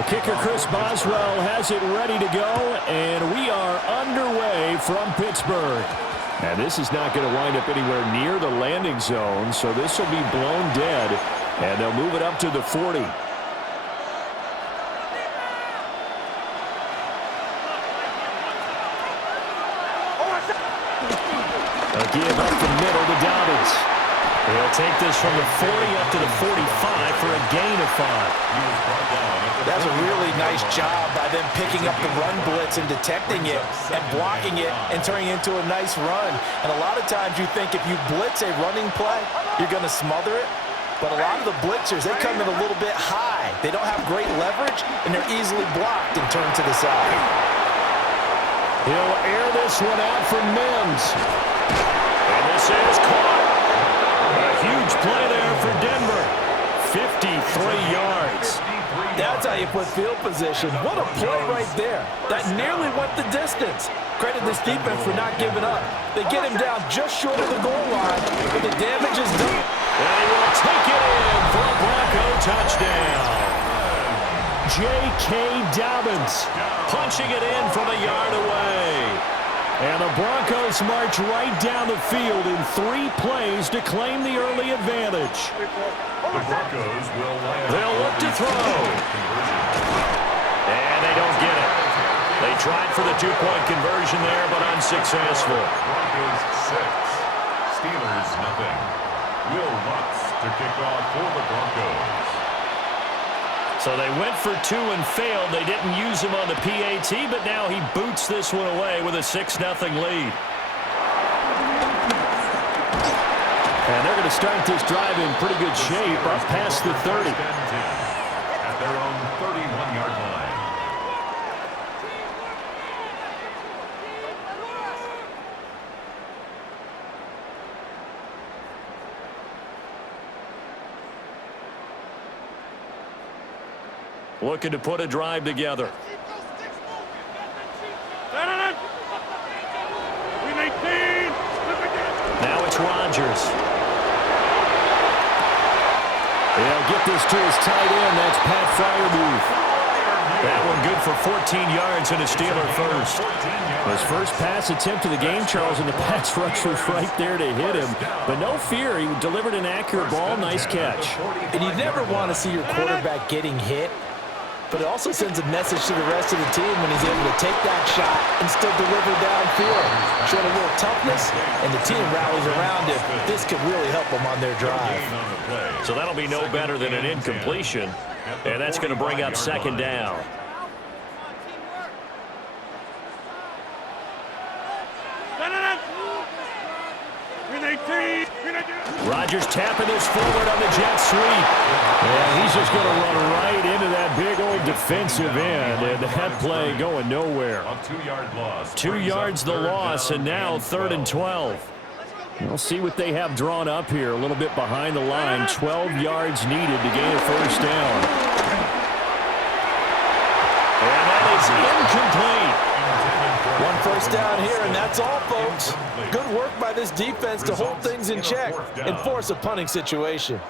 The kicker, Chris Boswell, has it ready to go, and we are underway from Pittsburgh. And this is not going to wind up anywhere near the landing zone, so this will be blown dead, and they'll move it up to the 40. A give up the middle to Dobbins. He'll take this from the 40 up to the 45 for a gain of 5. That's a really nice job by them picking up the run blitz and detecting it and blocking it and turning it into a nice run. And a lot of times you think if you blitz a running play, you're going to smother it. But a lot of the blitzers, they come in a little bit high. They don't have great leverage, and they're easily blocked and turned to the side. He'll air this one out for Mims. And this is caught. A huge play there for Denver. 53 yards. That's how you put field position. What a play right there. That nearly went the distance. Credit this defense for not giving up. They get him down just short of the goal line, but the damage is done. And he will take it in for a Bronco touchdown. J.K. Dobbins punching it in from a yard away. And the Broncos march right down the field in 3 plays to claim the early advantage. The Broncos will They'll look to throw. And they don't get it. They tried for the 2-point conversion there, but unsuccessful. Broncos 6, Steelers nothing. Will Lutz to kick off for the Broncos. So they went for 2 and failed. They didn't use him on the PAT, but now he boots this one away with a 6-0 lead. And they're going to start this drive in pretty good shape up past the 30. At their own 31-yard line. Looking to put a drive together. Now it's Rodgers. They'll get this to his tight end. That's Pat Freiermuth. That one good for 14 yards and a Steeler first. His first pass attempt of the game, Charles, and the pass rush was right there to hit him. But no fear, he delivered an accurate ball. Nice catch. And you never want to see your quarterback getting hit. But it also sends a message to the rest of the team when he's able to take that shot and still deliver downfield. Showing a little toughness, and the team rallies around him. This could really help them on their drive. So that'll be no better than an incompletion, and that's going to bring up 2nd down. Rodgers tapping this forward on the jet sweep. And he's just going to run right into that big old defensive end. And that play going nowhere. A 2-yard loss. 2 yards the loss, and now 3rd and 12. We'll see what they have drawn up here. A little bit behind the line. 12 yards needed to gain a 1st down. And that is incomplete. 1 first down here, and that's all, folks. Good work by this defense to hold things in check and force a punting situation.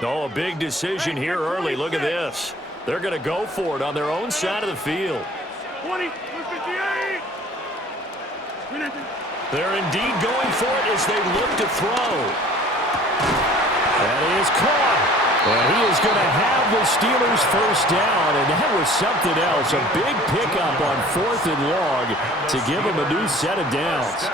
Oh, a big decision here early. Look at this. They're going to go for it on their own side of the field. They're indeed going for it as they look to throw. That is caught. And he is going to have the Steelers' 1st down, and that was something else. A big pickup on 4th and long to give them a new set of downs.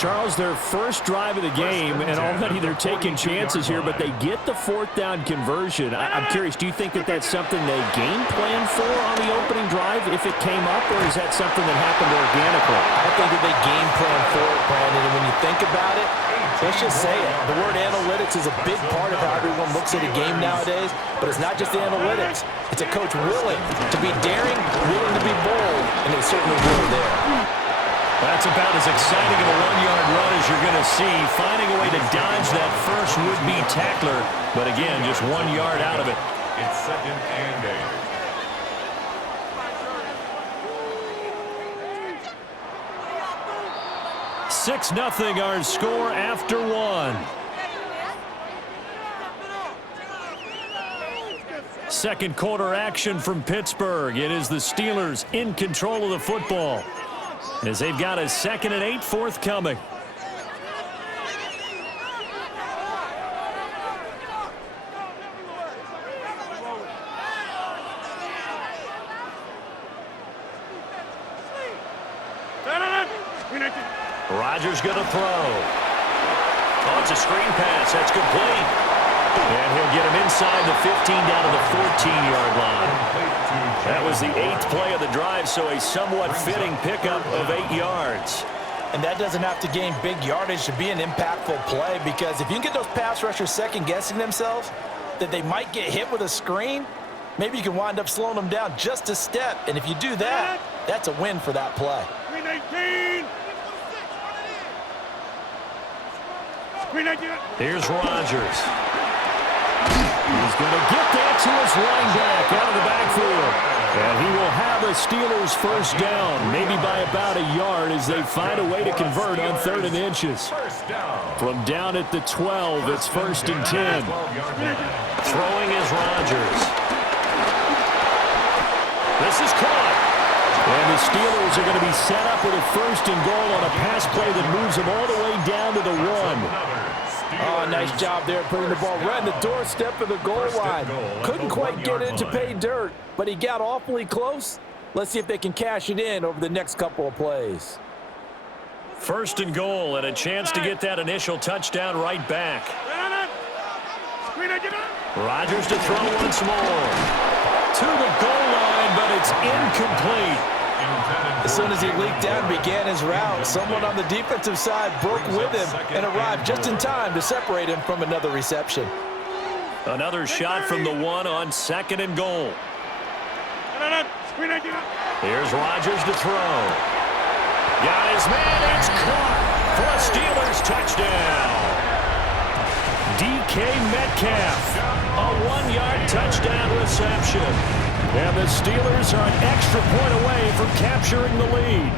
Charles, their first drive of the game, and already they're taking chances here, but they get the 4th down conversion. I'm curious, do you think that that's something they game plan for on the opening drive if it came up, or is that something that happened organically? I think that they game plan for it, Brandon, and when you think about it, let's just say it. The word analytics is a big part of how everyone looks at a game nowadays, but it's not just the analytics. It's a coach willing to be daring, willing to be bold, and they certainly were there. That's about as exciting of a 1-yard run as you're going to see, finding a way to dodge that first would-be tackler, but again, just 1 yard out of it. It's 2nd and 8. 6-0 our score after 1. Second quarter action from Pittsburgh. It is the Steelers in control of the football, as they've got a 2nd and 8 forthcoming. Rodgers going to throw. Oh, it's a screen pass. That's complete. And he'll get him inside the 15 down to the 14-yard line. That was the 8th play of the drive, so a somewhat fitting pickup of 8 yards. And that doesn't have to gain big yardage to be an impactful play, because if you can get those pass rushers second-guessing themselves that they might get hit with a screen, maybe you can wind up slowing them down just a step. And if you do that, that's a win for that play. 319. Here's Rodgers. He's going to get that to his running back out of the backfield. And he will have the Steelers first down, maybe by about a yard, as they find a way to convert on 3rd and inches. From down at the 12, it's 1st and 10. Throwing is Rodgers. This is caught. And the Steelers are going to be set up with a 1st and goal on a pass play that moves them all the way down to the 1. Oh, nice job there putting the ball right in the doorstep of the goal line. Couldn't quite get it to pay dirt, but he got awfully close. Let's see if they can cash it in over the next couple of plays. 1st and goal, and a chance to get that initial touchdown right back. Rodgers to throw once more. To the goal line, but it's incomplete. As soon as he leaked out and began his route, someone on the defensive side broke with him and arrived just in time to separate him from another reception. Another shot from the 1 on 2nd and goal. Here's Rodgers to throw. Got his man. It's caught for a Steelers touchdown. DK Metcalf, a 1-yard touchdown reception. And the Steelers are an extra point away from capturing the lead.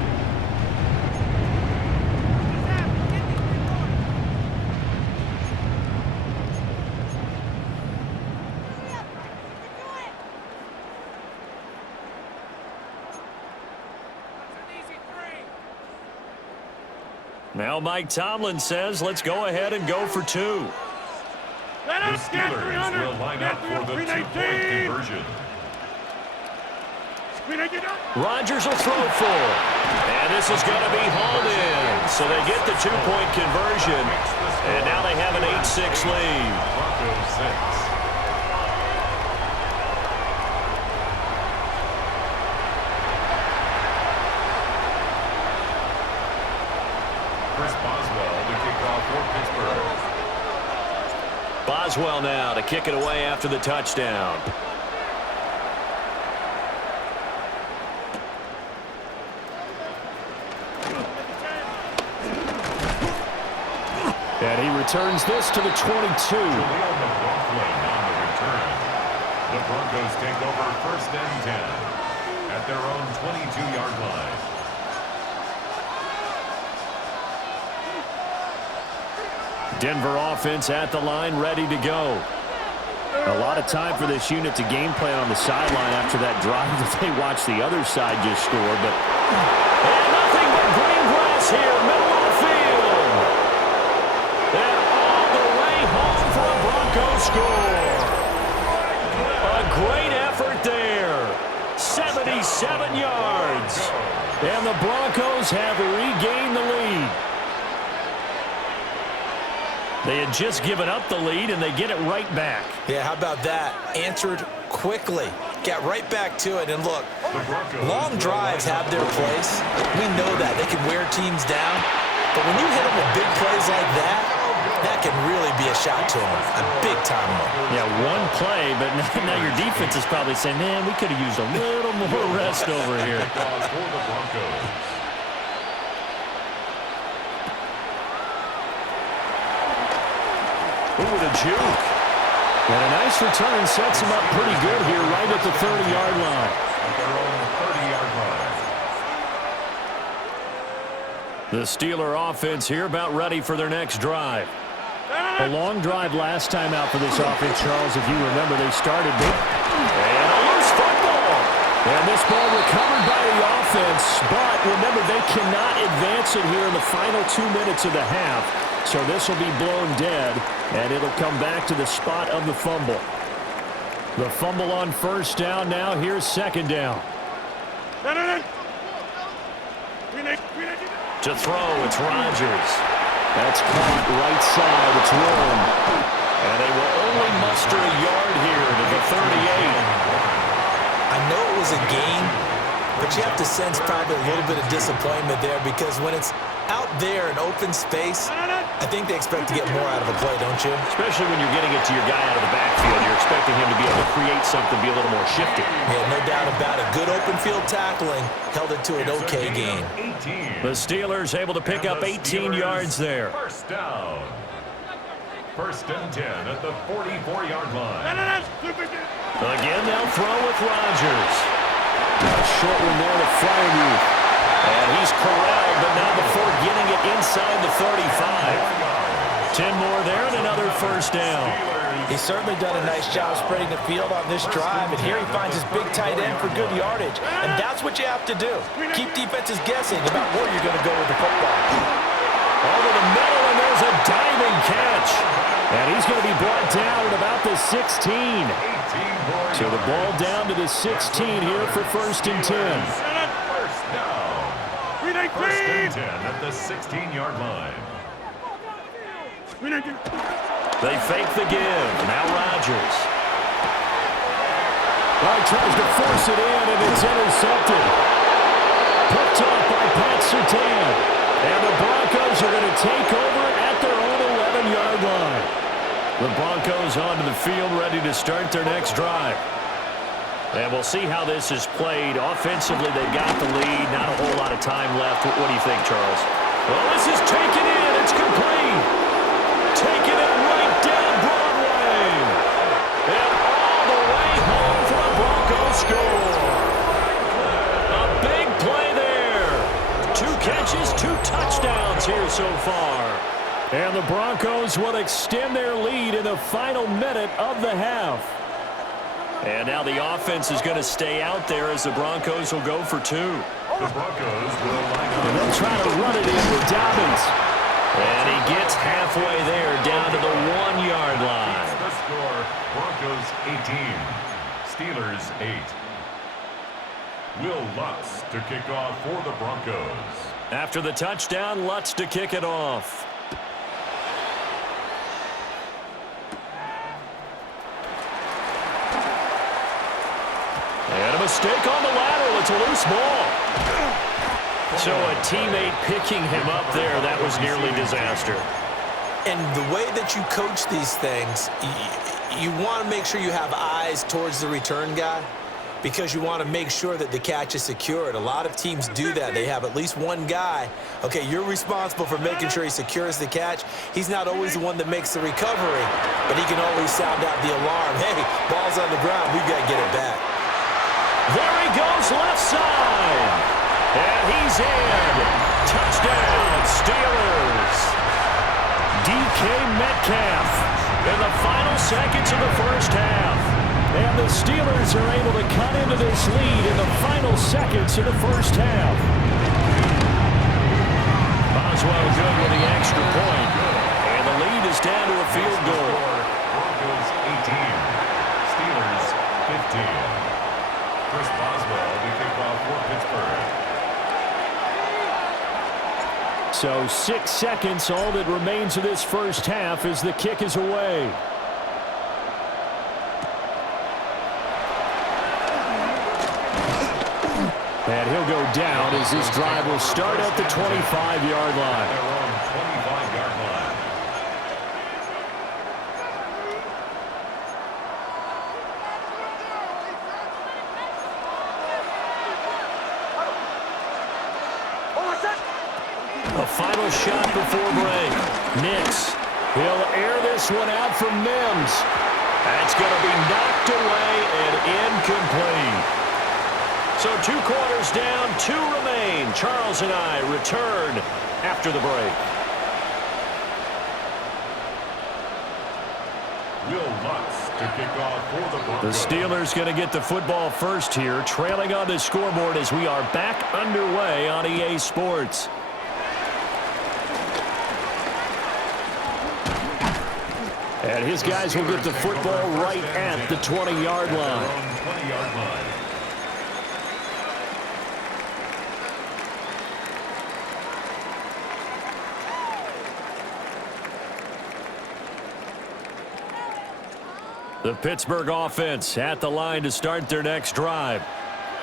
Now Mike Tomlin says, let's go ahead and go for 2. The Steelers will line up for the 2-point conversion. Rodgers will throw for. And this is going to be hauled in. So they get the 2-point conversion. And now they have an 8-6 lead. Broncos 6. Chris Boswell to kick off for Pittsburgh. Boswell now to kick it away after the touchdown. And he returns this to the 22. The Broncos take over 1st and 10 at their own 22-yard line. Denver offense at the line, ready to go. A lot of time for this unit to game plan on the sideline after that drive that they watched the other side just score. But and nothing but green grass here, middle of the field. And all the way home for a Broncos score. A great effort there. 77 yards. And the Broncos have regained the lead. They had just given up the lead, and they get it right back. Yeah, how about that? Answered quickly. Got right back to it. And look, long drives have their place. We know that. They can wear teams down. But when you hit them with big plays like that, that can really be a shot to them. A big-time one. Yeah, one play, but now your defense is probably saying, man, we could have used a little more rest over here. Ooh, with a juke. And a nice return sets him up pretty good here right at the 30-yard line. At their own 30-yard line. The Steeler offense here about ready for their next drive. A long drive last time out for this offense, Charles. If you remember, they started big. And a loose football. And this ball recovered by the offense. But remember, they cannot advance it here in the final 2 minutes of the half. So this will be blown dead, and it'll come back to the spot of the fumble. The fumble on first down now. Here's second down. To throw, it's Rodgers. That's caught right side. It's Warren. And they will only muster a yard here to the 38. I know it was a game, but you have to sense probably a little bit of disappointment there because when it's out there in open space, I think they expect to get more out of a play, don't you? Especially when you're getting it to your guy out of the backfield. You're expecting him to be able to create something, be a little more shifty. Yeah, no doubt about it. Good open field tackling held it to an okay game. The Steelers able to pick up 18 yards there. First down. First and 10 at the 44-yard line. Again, they'll throw with Rodgers. A short one there to Freiermuth. And he's corralled, but now before getting it inside the 35. 10 more there and another first down. He's certainly done a nice job spreading the field on this drive, and here he finds his big tight end for good yardage. And that's what you have to do. Keep defenses guessing about where you're going to go with the football. Over the middle, and there's a diving catch. And he's going to be brought down at about the 16. So the ball down to the 16 here for first and 10. First down. First and 10 at the 16-yard line. They fake the give. Now Rodgers. Well, he tries to force it in, and it's intercepted. Picked off by Pat Surtain. And the Broncos are going to take over at their own 11-yard line. The Broncos onto the field, ready to start their next drive. And we'll see how this is played. Offensively, they've got the lead. Not a whole lot of time left. What do you think, Charles? Well, this is taken in. It's complete. Taking it right down Broadway. And all the way home for a Broncos score. A big play there. 2 catches, 2 touchdowns here so far. And the Broncos will extend their lead in the final minute of the half. And now the offense is going to stay out there as the Broncos will go for 2. The Broncos will line up. And they'll try to run it in with Dobbins. And he gets halfway there down to the 1-yard line. The score, Broncos 18, Steelers 8. Will Lutz to kick off for the Broncos. After the touchdown, Lutz to kick it off. And a mistake on the lateral. It's a loose ball. So a teammate picking him up there, that was nearly disaster. And the way that you coach these things, you want to make sure you have eyes towards the return guy because you want to make sure that the catch is secured. A lot of teams do that. They have at least one guy. Okay, you're responsible for making sure he secures the catch. He's not always the one that makes the recovery, but he can always sound out the alarm. Hey, ball's on the ground. We've got to get it back. There he goes, left side. And he's in. Touchdown, Steelers. DK Metcalf in the final seconds of the first half. And the Steelers are able to cut into this lead in the final seconds of the first half. Boswell good with the extra point. And the lead is down to a field goal. Broncos 18, Steelers 15. Chris Boswell will kick off for Pittsburgh. So 6 seconds, all that remains of this first half as the kick is away. And he'll go down as this drive will start at the 25-yard line. Their own 25-yard line. A final shot before break. Nix. He'll air this one out for Mims. That's going to be knocked away and incomplete. So 2 quarters down, 2 remain. Charles and I return after the break. Will Lutz to kick off for the The Broncos. Steelers going to get the football first here, trailing on the scoreboard as we are back underway on EA Sports. And his guys will get the football right at the 20-yard line. 20-yard line. The Pittsburgh offense at the line to start their next drive.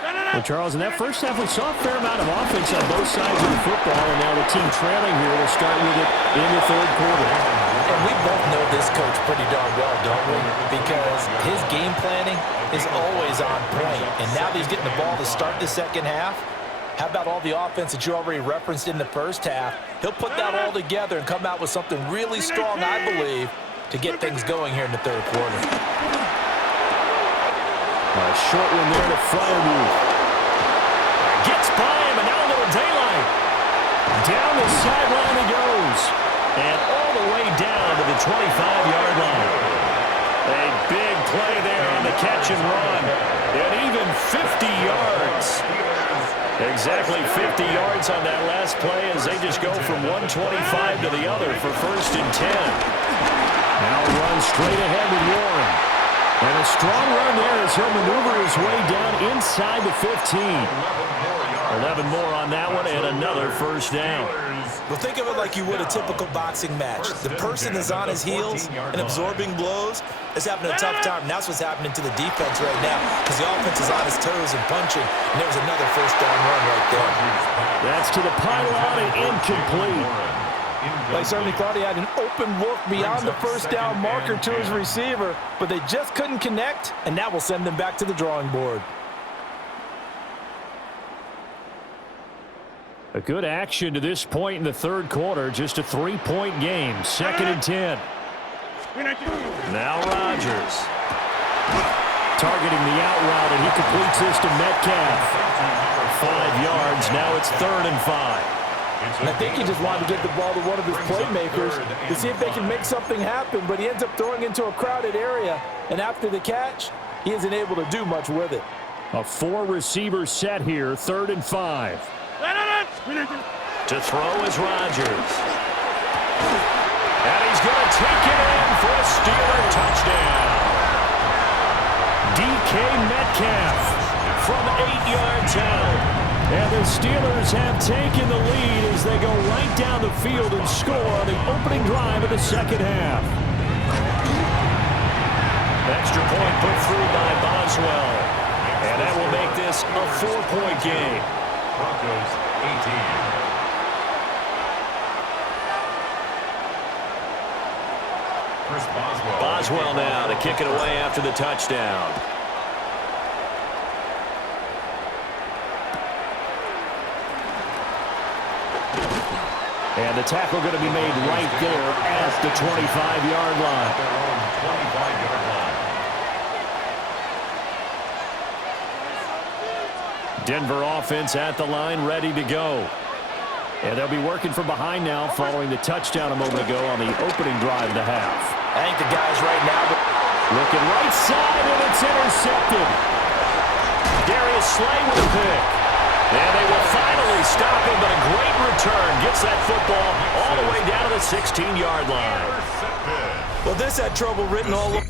Well, Charles, in that first half, we saw a fair amount of offense on both sides of the football, and now the team trailing here will start with it in the third quarter. And we both know this coach pretty darn well, don't we? Because his game planning is always on point. And now that he's getting the ball to start the second half, how about all the offense that you already referenced in the first half? He'll put that all together and come out with something really strong, I believe, to get things going here in the third quarter. A short one there to Fryermuth. Gets by him, and now a little daylight. Down the sideline he goes. And all the way down to the 25-yard line. A big play there on the catch and run. And even 50 yards. Exactly 50 yards on that last play as they just go from 125 to the other for first and 10. Now run straight ahead with Warren. And a strong run there as he'll maneuver his way down inside the 15. 11 more on that one and another first down. Well, think of it like you would a typical boxing match. The person is on his heels and absorbing blows is having a tough time. And that's what's happening to the defense right now because the offense is on his toes and punching. And there's another first down run right there. That's to the pylon and incomplete. They certainly thought he had an open look beyond the first down marker to his receiver, but they just couldn't connect, and that will send them back to the drawing board. A good action to this point in the third quarter. Just a 3-point game. 2nd and 10. Now Rodgers. Targeting the out route, and he completes this to Metcalf. 5 yards. Now it's 3rd and 5. And I think he just wanted to get the ball to one of his playmakers to see if they can make something happen, but he ends up throwing into a crowded area, and after the catch, he isn't able to do much with it. A 4-receiver set here, 3rd and 5. To throw is Rodgers. And he's going to take it in for a Steeler touchdown. DK Metcalf from 8 yards out. And the Steelers have taken the lead as they go right down the field and score on the opening drive of the second half. Extra point put through by Boswell. And that will make this a 4-point game. Broncos 18. Chris Boswell. Boswell now to kick it away after the touchdown. And the tackle going to be made right there at the 25-yard line. Their own 25-yard line. Denver offense at the line, ready to go. And they'll be working from behind now following the touchdown a moment ago on the opening drive of the half. I think the guys right now... Looking right side, and it's intercepted. Darius Slay with a pick. And they will finally stop him, but a great return gets that football all the way down to the 16-yard line. Well, this had trouble written all over.